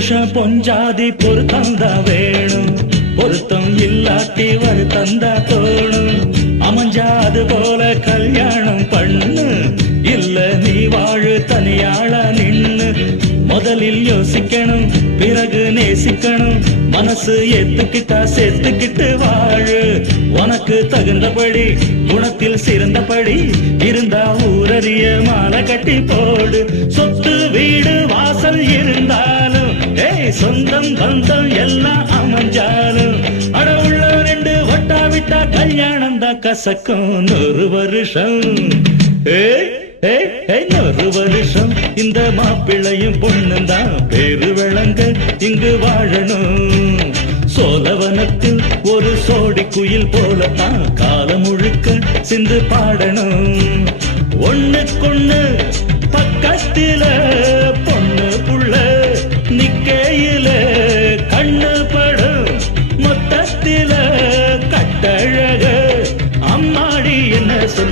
புருஷன் பொஞ்சாதி பொருத்தந்தா வேணும். பொருத்தம் இல்லாட்டி வருத்தந்தா தோணும். அமைஞ்சாது போல கல்யாணம் பண்ணு. இல்ல நீ வாழு தனியாள நின்னு. முதலில் யோசிக்கணும் பிறகு நேசிக்கணும். மனசு ஏத்துக்கிட்டா சேர்த்துக்கிட்டு வாழு. உனக்கு தகுந்தபடி குணத்தில் சிறந்தபடி இருந்தா ஊரறிய மாலை கட்டி போடு. சொத்து வீடு சொந்தம் பந்தம் எல்லாம் அமைஞ்சாலும் அட உள்ள ரெண்டு ஒட்டா விட்டா கல்யாணம் தான் கசக்கும். நூறு வருஷம். ஏய் ஏய், வருஷம். இந்த மாப்பிள்ளையும் பொண்ணும் தான் பேரு விளங்க இங்கு வாழணும். சோழவனத்தில் ஒரு சோடி குயில் போலத்தான் காலம் முழுக்க சிந்து பாடணும். நிக்கையில கண்ணு படும். மொத்தத்தில கட்டழக. அம்மாடி என்ன சொல்ல